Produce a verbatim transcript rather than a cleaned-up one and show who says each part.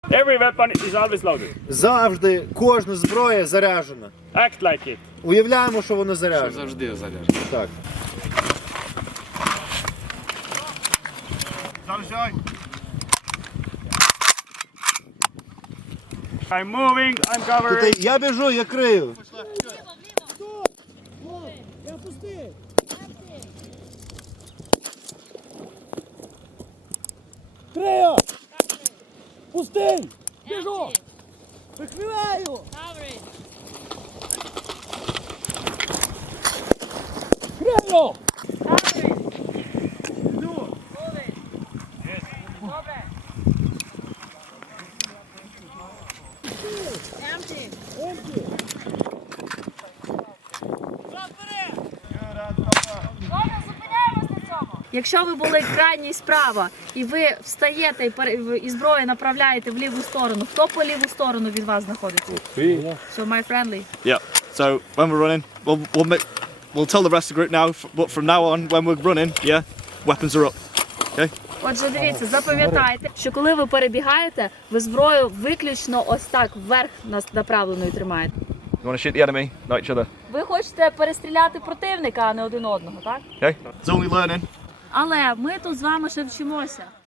Speaker 1: Every weapon is always loaded.
Speaker 2: Завжди кожна зброя заряджена.
Speaker 1: Act like it.
Speaker 2: Уявляємо, що воно
Speaker 3: Що
Speaker 2: заряджено.
Speaker 3: завжди заряджено.
Speaker 2: Так.
Speaker 1: I'm moving, I'm covering.
Speaker 2: Тут я біжу, я крию.
Speaker 4: Крию! Пустий! Біжу! Прикриваю! Крию!
Speaker 5: Якщо ви були крайній справа і ви встаєте і, пере- і зброю направляєте в ліву сторону, хто по ліву сторону від вас знаходиться? So my friendly.
Speaker 6: Yeah. So when we're running, we'll we'll, make, we'll tell the rest of the group now. f- But from now on, when we're running, yeah, weapons are up. Okay.
Speaker 5: Отже, дивіться, запам'ятайте, що коли ви перебігаєте, ви зброю виключно ось так вверх нас- направленою тримаєте.
Speaker 6: You want to shoot the enemy, not each other.
Speaker 5: Ви хочете перестріляти противника, а не один одного, так?
Speaker 6: Okay. It's only learning.
Speaker 5: Але ми тут з вами ще вчимося.